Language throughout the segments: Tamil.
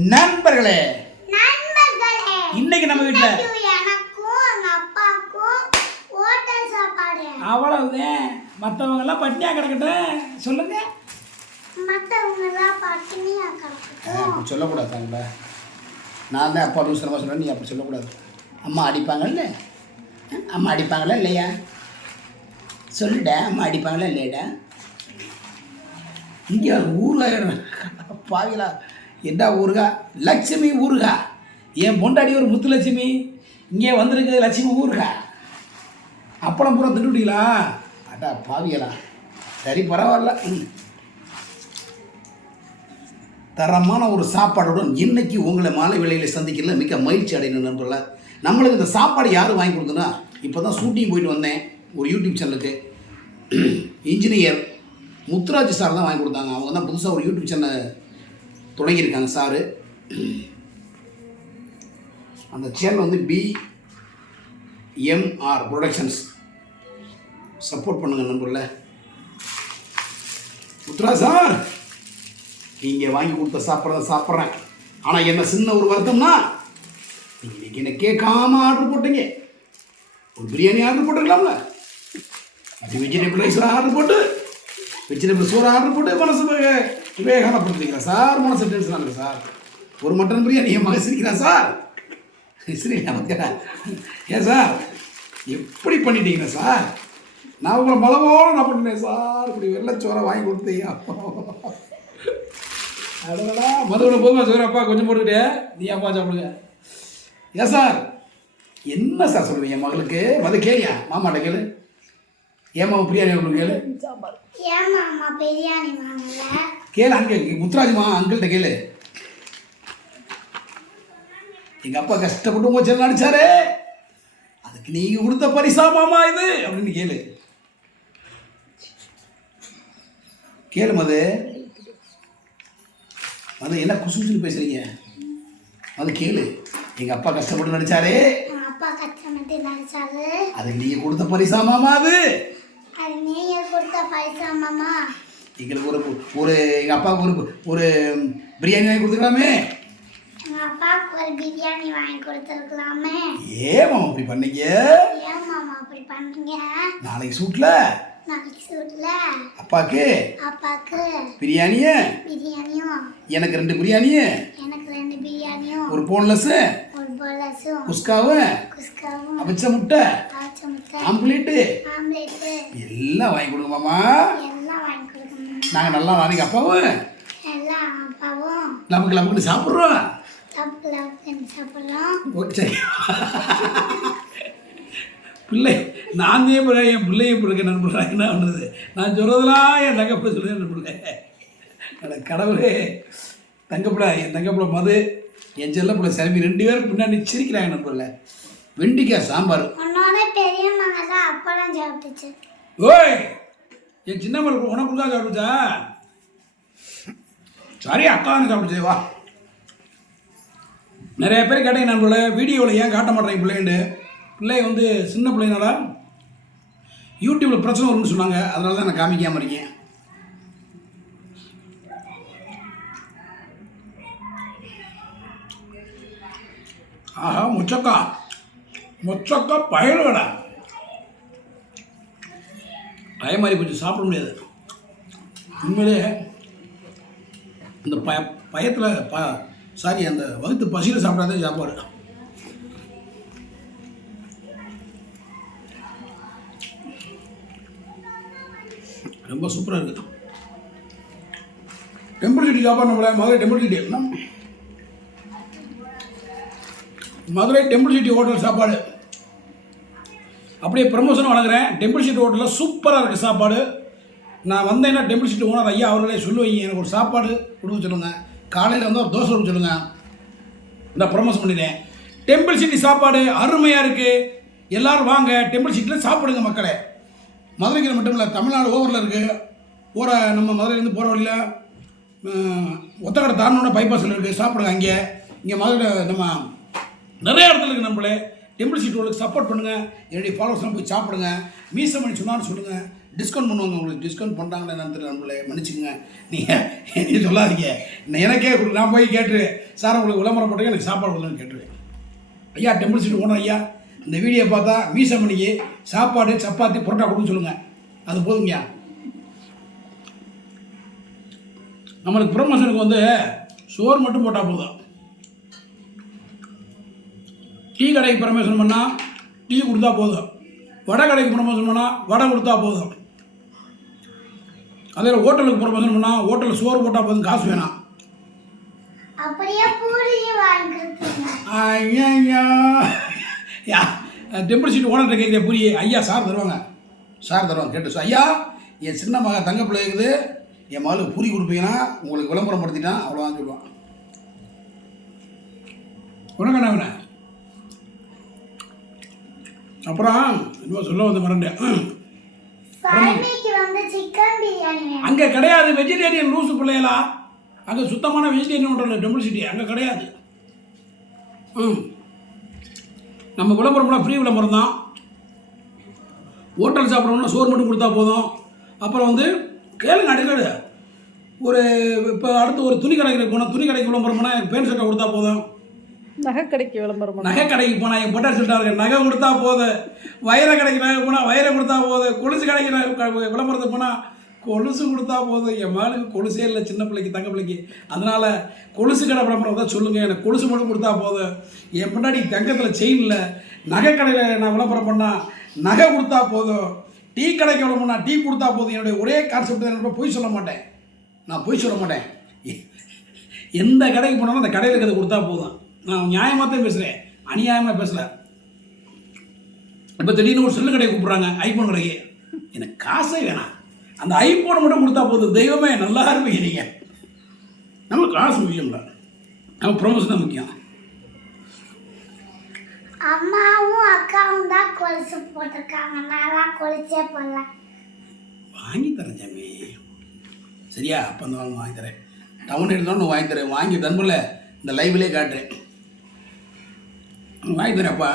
நண்பர்களே இன்னைக்கு நம்ம வீட்ல எனக்கும் எங்க அப்பாக்கும் ஹோட்டல் சாப்பாடு. அவ்வளவுதான். மற்றவங்க எல்லாம் பட்டினியா கிடக்கட்டும். சொல்லுங்க. மற்றவங்க எல்லாம் பட்டினியா கிடக்கட்டும். சொல்லக்கூடாது தாங்களா. நான் தான் அப்பா லூசுரமா சொல்கிறேன், நீ அப்படி சொல்லக்கூடாது. அம்மா அடிப்பாங்கல்ல, அம்மா அடிப்பாங்களா இல்லையா? சொல்லுடா, அம்மா அடிப்பாங்களா இல்லையாடா? இங்கே ஊறுகாய் பாவிலா. என்ன ஊறுகா? லட்சுமி ஊறுகா. என் பொண்டாடி ஒரு முத்துலட்சுமி, இங்கே வந்திருக்கு லட்சுமி ஊறுகா. அப்பளம் பூரா திட்டுவிட்டீங்களா? அடா பாவியலா. சரி பரவாயில்ல. தரமான ஒரு சாப்பாடுடன் இன்னைக்கு உங்களை மாலை வேளையில் சந்திக்கல மிக மகிழ்ச்சி அடையணும் நண்பர்கள. நம்மளுக்கு இந்த சாப்பாடு யார் வாங்கி கொடுத்தனா? இப்போ தான் ஷூட்டிங் போயிட்டு வந்தேன் ஒரு யூடியூப் சேனலுக்கு. இன்ஜினியர் முத்துராஜ் சார் தான் வாங்கி கொடுத்தாங்க. அவங்க தான் புதுசாக ஒரு யூடியூப் சேனல் தொடங்கியிருக்காங்க சாரு. அந்த சேனல் வந்து பிஎம்ஆர் ப்ரொடக்ஷன்ஸ். சப்போர்ட் பண்ணுங்கள் நண்பர்கள. முத்துராஜ் சார், நீங்கள் வாங்கி கொடுத்த சாப்பிட்றத சாப்பிட்றேன். ஆனால் என்ன சின்ன ஒரு வருத்தம்னா, நீங்கள் என்ன கேட்காம ஆர்டர் போட்டீங்க. ஒரு பிரியாணி ஆர்டர் போட்டுக்கலாம்ல, வெஜிடபிள் ரைஸ் ஆர்டர் போட்டு, வெஜிடபிள் சோறு ஆர்டர் போட்டு மனசு வேகனப்படுத்திக்கிறேன் சார். மனசு டென்ஷன் ஆகுது சார். ஒரு மட்டன் பிரியாணி என் மகன் சிரிக்கிறா சார். சிரிக்கிறா ஏன் சார் எப்படி பண்ணிட்டீங்க சார்? நான் உங்களை மலவோடு நான் பண்ணிட்டேன் சார். இப்படி வெள்ளச்சோரை வாங்கி கொடுத்தீங்க. அடடா, மதுரை போதுமா சோறு அப்பா கொஞ்சம் போட்டுக்கிட்டே நீ அப்பா சாப்பிடுங்க. ஏன் சார் என்ன சார் சொல்லுவீங்க மகளுக்கு? மது கேளியா மாமாட்ட கேளு. ஏமா பிரியாணி ஒன்று கேளு. கேளு அங்கே முத்துராஜ்மா அங்கிள்கிட்ட கேளு. எங்கள் அப்பா கஷ்டப்பட்டு உங்க சேனல் அடிச்சாரு, அதுக்கு நீங்கள் கொடுத்த பரிசா மாமா இது அப்படின்னு கேளு. கேளு மது. அது என்ன குசு குசுன்னு பேசுறீங்க? அது கேளு. எங்கள் அப்பா கஷ்டப்பட்டு நடிச்சாரு, அதுக்கு நீங்கள் கொடுத்த பரிசா மாமா அது. எங்களுக்கு ஒரு ஒரு எங்கள் அப்பாவுக்கு ஒரு பிரியாணி வாங்கி கொடுத்துக்கலாமே. பிரியாணி வாங்கி கொடுத்துருக்கலாமே. ஏமா அப்படி பண்ணீங்க? நாளைக்கு ஷூட்ல அப்பாக்கு பிரியாணியும் எனக்கு 2 பிரியாணியும் ஒரு போன்லெஸ் குஸ்காவும் அவிச்ச முட்டை ஆம்ப்லேட்டு எல்லாம் வாங்கி கொடுங்க மாமா. நாங்கள் நல்லா நாளைக்கு அப்பாவும் நமக்கு நமக்கு சாப்பிட்றோம். சரி பிள்ளை நான் என் பிள்ளையை பிள்ளைங்க நண்பர்களா என்ன பண்ணுறது? நான் சொல்கிறதுலாம் என் தங்கப்பிள்ளை சொல்லுவேன் நண்பர்களே. எனக்கு கடவுளே. தங்கப்பிள்ளை என் தங்கப்பிள்ளை மது, என் செல்ல பிள்ளை சிறப்பி 2 பேரும் பின்னாடி சிரிக்கிறாங்க நண்பர்கள. வெண்டிக்காய் சாம்பார். ஓய் என் சின்ன மகள் உனக்கு கொடுத்தா சாப்பிடுச்சா? சரி அக்கான்னு சாப்பிடுச்சு. வா. நிறைய பேர் கேட்டீங்க நண்பர்களே, வீடியோவில் ஏன் காட்ட மாட்டேங்க பிள்ளைண்டு. பிள்ளை வந்து சின்ன பிள்ளைனால யூடியூப்பில் பிரச்சனை வரும்னு சொன்னாங்க, அதனால தான் நான் காமிக்காமல் இருக்கேன். ஆஹா முச்சக்கா முச்சக்கா பயல் வேடா. மாதிரி கொஞ்சம் சாப்பிட முடியாது உண்மையிலே. இந்த பயத்தில் சாரி அந்த வகுத்து பசியில் சாப்பிடாதே சாப்பாடு. ரொம்ப சூப்பராக இருக்குது. டெம்பிள் சிட்டி சாப்பாடு நம்மள Madurai temple city Madurai temple city hotel சாப்பாடு அப்படியே ப்ரமோஷன் வழங்குறேன். டெம்பிள் சிட்டி ஹோட்டலில் சூப்பராக இருக்குது சாப்பாடு. நான் வந்தேன்னா டெம்பிள் சிட்டி ஓனர் ஐயா அவர்களே சொல்லுவீங்க எனக்கு ஒரு சாப்பாடு கொடுக்க சொல்லுங்கள், காலையில் வந்து ஒரு தோசை கொடுக்க சொல்லுங்கள். நான் ப்ரமோஷன் பண்ணிட்டேன். டெம்பிள் சிட்டி சாப்பாடு அருமையாக இருக்குது. எல்லோரும் வாங்க டெம்பிள் சிட்டியில் சாப்பிடுங்க மக்களே. மதுரைக்கு மட்டும் இல்லை, தமிழ்நாடு ஓவரில் இருக்குது. போகிற நம்ம மதுரையிலேருந்து போகிற வழியில் ஒத்தக்கடை தாண்டோட பைபாஸில் இருக்குது. சாப்பிடுங்க. இங்கே மதுரையில் நம்ம நிறைய இடத்துல இருக்குது. நம்மளே டெம்பிள் சிட்டி ரோடுக்கு சப்போர்ட் பண்ணுங்கள். என்னுடைய ஃபாலோவர்ஸ்லாம் போய் சாப்பிடுங்க. மீசமணி சொன்னான்னு சொல்லுங்கள். டிஸ்கவுண்ட் பண்ணுவாங்க. உங்களுக்கு டிஸ்கவுண்ட் பண்ணுறாங்களே என்னன்னு நம்மளே மன்னிச்சுங்க. நீங்கள் சொல்லாதீங்க. எனக்கே நான் போய் கேட்டு சார் உங்களுக்கு விளம்பரம் போட்டுங்க எனக்கு சாப்பாடு கொடுங்கன்னு கேட்டுருவேன். ஐயா டெம்பிள் சிட்டி ஓனர் ஐயா, இந்த வீடியோ பார்த்தா மீசமணிக்கு சாப்பாடு சப்பாத்தி புரோட்டா கொடுன்னு சொல்லுங்கள். அது போதுங்கய்யா. நம்மளுக்கு ப்ரொமோஷனுக்கு வந்து சோறு மட்டும் போட்டால் போதும். டீ கடைக்கு ப்ரமோஷன் பண்ணால் டீ கொடுத்தா போதும். வடை கடைக்கு ப்ரமோஷன் பண்ணால் வடை கொடுத்தா போதும். அதே ஹோட்டலுக்கு ப்ரமோஷன் பண்ணால் ஹோட்டலில் சோறு போட்டால் போதும், காசு வேணாம். அப்படியே பூரி வாங்கி கொடுத்துருங்க. ஐயா டெம்பிள் சீட் ஓனர்கிட்ட கேட்குற பூரி ஐயா சார் தருவாங்க. சார் தருவாங்க கேட்டு ஐயா என் சின்ன மக தங்க பிள்ளை இருக்குது, என் மகளுக்கு பூரி கொடுப்பீங்கன்னா உங்களுக்கு விளம்பரம் படுத்திட்டான் அவ்வளோதான் சொல்லுவான். உனக்கு என்ன வேணா அப்புறம் இன்னும் சொல்ல வந்து மறந்தேன். அங்கே கிடையாது வெஜிடேரியன் லூசு பிள்ளைகளா. அங்கே சுத்தமான வெஜிடேரியன் ஹோட்டல் டெம்பிள் சிட்டி அங்கே கிடையாது. நம்ம விளம்பரம்லாம் ஃப்ரீ விளம்பரம் தான். ஹோட்டல் சாப்பிட்றோம்னா சோறு மட்டும் கொடுத்தா போதும். அப்புறம் வந்து கேளுங்க அடிக்கடி ஒரு இப்போ அடுத்து ஒரு துணி கடைக்கு போனால் துணி கடைக்கு விளம்பரம் போனால் எனக்கு பேண்ட் ஷர்ட்டை கொடுத்தா போதும். நகை கடைக்கு விளம்பரம், நகை கடைக்கு போனால் என் பொட்டா ஷர்ட்டாக இருக்க நகை கொடுத்தா போதும். வைர கடைக்கு நகை போனால் வைரம் கொடுத்தா போதும். கொலுசு கடைக்கு விளம்பரத்துக்கு போனால் கொலுசு கொடுத்தா போதும். என் மகளுக்கு கொலுசே இல்லை, சின்ன பிள்ளைக்கு தங்க பிள்ளைக்கு. அதனால் கொலுசு கடை விளம்பரம் தான் சொல்லுங்கள், எனக்கு கொலுசு மட்டும் கொடுத்தா போதும். என் முன்னாடி தங்கத்தில் செயின் இல்லை, நகை கடையில் நான் விளம்பரம் பண்ணால் நகை கொடுத்தா போதும். டீ கடைக்கு விளம்பரம் பண்ணால் டீ கொடுத்தா போதும். என்னுடைய ஒரே கான்செப்ட் தான். பொய் சொல்ல மாட்டேன், நான் பொய் சொல்ல மாட்டேன். எந்த கடைக்கு போனாலும் அந்த கடையில் இருக்கிறத கொடுத்தா போதும். நான் நியாயமாக தான் பேசுகிறேன், அநியாயமாக பேசலை. இப்போ திடீர்னு ஒரு செல்லு கடையை கூப்பிட்றாங்க, ஐஃபோன் கடைக்கு. எனக்கு காசே வேணாம், அந்த ஐஃபோனை மட்டும் கொடுத்தா போதும். தெய்வமே நல்லா இருப்பீங்க நீங்கள். நமக்கு காசு முக்கியம் இல்லை, நம்ம ப்ரொமோஷன் தான் முக்கியம். அம்மாவும் அக்காவும் தான் கொலுசு போட்டிருக்காங்க, நான் கொலுசே போடல. வாங்கி தரேன் சாமி, சரியா? அப்போ அந்த வாங்கி தரேன். டவுன் எடுத்தோன்னு வாங்கி தரேன். வாங்கி தன்பல இந்த லைவ்லேயே காட்டுறேன். வாங்கி தரேன்ப்பா.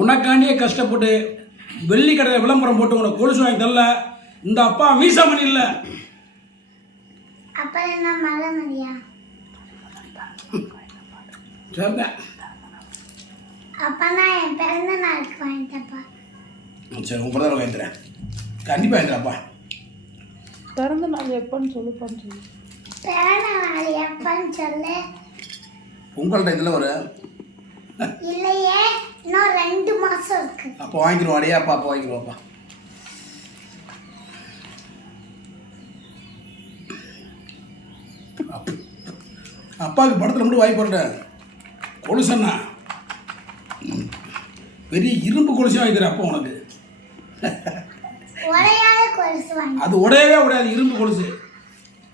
உனக்காண்டியே கஷ்டப்பட்டு வெள்ளி கடையில் விளம்பரம் போட்டு உனக்கு கொலுசு வாங்கி தரல இந்த அப்பா மீசாமணி இல்லை. அப்ப என்ன மலமதியா? சரிதான். அப்ப நான் என் பிறந்த நாளுக்கு வாங்கிட்டப்பா. சரி, உன் பிறந்த வாங்கி தரேன், கண்டிப்பாக வாங்கி தரேன்ப்பா. பிறந்த நாள் எப்போன்னு சொல்லுப்பான்னு சொல்லு. பிறந்த நாள் எப்பன்னு சொல்லு. உங்கள்கிட்ட இதில் ஒரு இல்லையே, இன்னும் 2 மாசம் இருக்கு. அப்போ வாங்கிடுவோம். அடையா அப்பா, அப்போ வாங்கிடுவோம்ப்பா. அப்பாவுக்கு படத்தில் மட்டும் வாங்கி போட்டேன். கொலுசண்ணா பெரிய இரும்பு கொலுசு வாங்கி தரேன் அப்போ உனக்கு. உடையாத கொலுசு வாங்கி. அது உடையவே உடையாது, இரும்பு கொலுசு.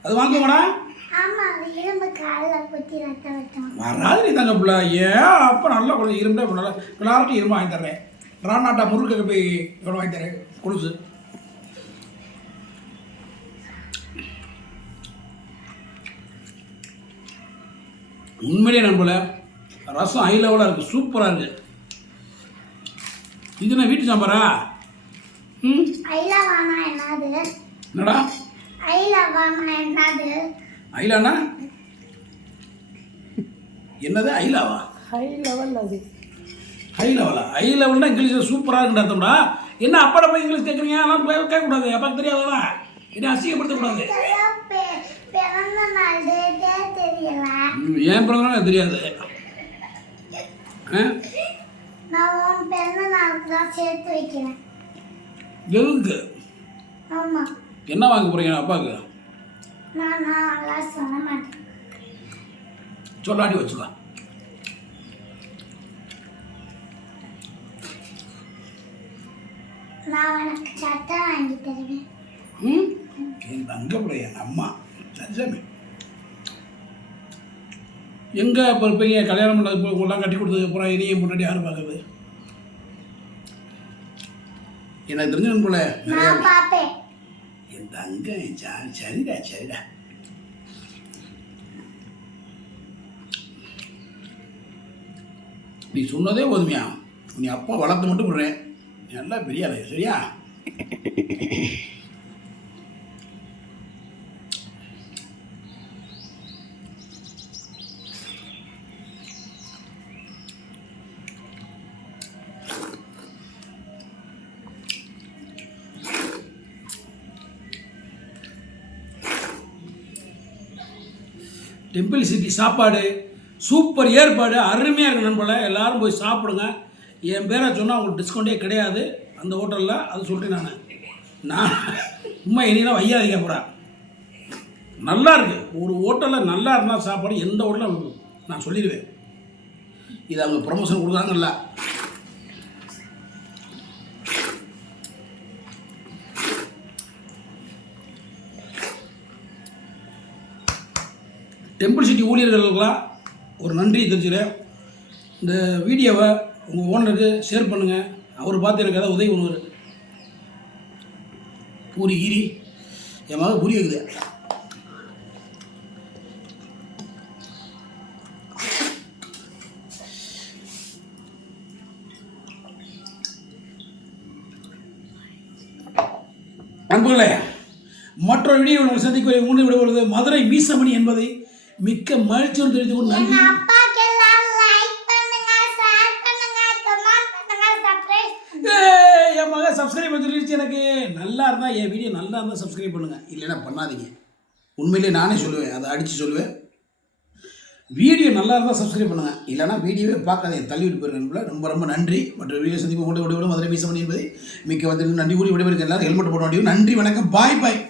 அது வாங்குவாடா. ஆமா, அது இரும்பு காலில் குத்தி ரத்த விட்டோம். வராது நீ தாங்க பிள்ளை. ஏன் அப்போ நல்லா கொலுசு இரும்பு நல்லா பிள்ளார்ட்டி இரும்பு வாங்கி தர்றேன். ராணாட்டா முருகை போய் எவ்வளோ வாங்கி தரேன் கொலுசு. உண்மையிலே நண்பல ரசம் ஹை லெவலாக இருக்குது, சூப்பராக இருக்குது. இது என்ன வீட்டு சாம்பாரா? ஐலவானா என்னது? என்னடா ஐலவானா என்னது? ஐலானா என்னது? ஐலாவா? High level. அது ஹை லெவலா? ஹை லெவல்னா இங்கிலீஷில் சூப்பராக இருக்குன்னு அர்த்தம்டா. என்ன அப்பாட போய் இங்கிலீஷ் கேட்குறீங்க? அதெல்லாம் கேட்கக்கூடாது, அப்பாவுக்கு தெரியாதா? என்ன அசிங்கப்படுத்தக்கூடாது. பிறந்த நாள் டேட்டே தெரியல. ஏன் பிறந்த நாள் தெரியாது? நான் உன் பிறந்த நாளுக்கு தான் சேர்த்து வைக்கிறேன். எதுக்கு? ஆமா. என்ன வாங்க போறீங்க அப்பாவுக்கு? நான் அதெல்லாம் சொல்ல மாட்டேன். சொல்லாட்டி வச்சுக்கலாம். நான் உனக்கு சட்டை வாங்கி தருவேன். என் தங்க பிள்ளை என் அம்மா சஜாமி எங்கே இப்போ இருப்பீங்க? கல்யாணம் பண்ணது உங்களாம் கட்டி கொடுத்ததுக்கு அப்புறம் இனியும் முன்னாடி யாரும் பார்க்குறது? எனக்கு தெரிஞ்ச நண்பல நான் பார்ப்பேன். என் தங்க சரிடா சரிடா. நீ சொன்னதே போதுமையா? நீ அப்பா வளர்த்து மட்டும் விடுறேன் நல்லா பெரிய ஆளு சரியா? டெம்பிள் சிட்டி சாப்பாடு சூப்பர் ஏற்பாடு, அருமையாக இருக்கு நண்பர்களே. எல்லாரும் போய் சாப்பிடுங்க. என் பேரை சொன்னால் உங்களுக்கு டிஸ்கவுண்டே கிடையாது அந்த ஹோட்டலில், அது சொல்லிட்டேன் நான் சும்மா இனியெல்லாம் வையாதீங்க போகிறேன். நல்லா இருக்குது. ஒரு ஹோட்டலில் நல்லா இருந்தால் சாப்பாடு எந்த ஹோட்டலும் நான் சொல்லிடுவேன். இது அவங்க ப்ரொமோஷன் கொடுக்குறாங்கல்ல. டெம்பிள் சிட்டி ஊழியர்களுக்கெல்லாம் ஒரு நன்றி தெரிஞ்சுக்கிறேன். இந்த வீடியோவை உங்கள் ஓனருக்கு ஷேர் பண்ணுங்கள். அவர் பார்த்து எனக்கு ஏதாவது உதவி பண்ணுவார். பூரி கீரி என் மகன் பூரி இருக்குது. நண்பர்களே, மற்றொரு வீடியோ உங்களை சந்திக்க முன்னே விடுவது மதுரை மீசமணி என்பதை மிக்க மகிழ்ச்சியோடு தெரிவித்துக் கொண்டு நன்றி. அப்பாக்கு எல்லாம் லைக் பண்ணுங்க, ஷேர் பண்ணுங்க, கமெண்ட் பண்ணுங்க, சப்ஸ்கிரைப் என் மகன் சப்ஸ்கிரைப் பண்ணிருச்சு. எனக்கு நல்லா இருந்தால் என் வீடியோ நல்லா இருந்தால் சப்ஸ்கிரைப் பண்ணுங்கள், இல்லைன்னா பண்ணாதீங்க. உண்மையிலே நானே சொல்லுவேன், அதை அடித்து சொல்லுவேன். வீடியோ நல்லா இருந்தால் சப்ஸ்கிரைப் பண்ணுங்கள், இல்லைனா வீடியோவே பார்க்காதீங்க, தள்ளிவிட்டு போயிருக்கேன். ரொம்ப ரொம்ப நன்றி. மற்ற வீடியோ சந்திப்பு கொண்டு விடுவோம் மதுரை மீசமணி என்பதை மிக்க வந்து நன்றி கூறி விடைபெறுங்க. எல்லாரும் ஹெல்மெட் போட வேண்டியது. நன்றி, வணக்கம், பாய் பாய்.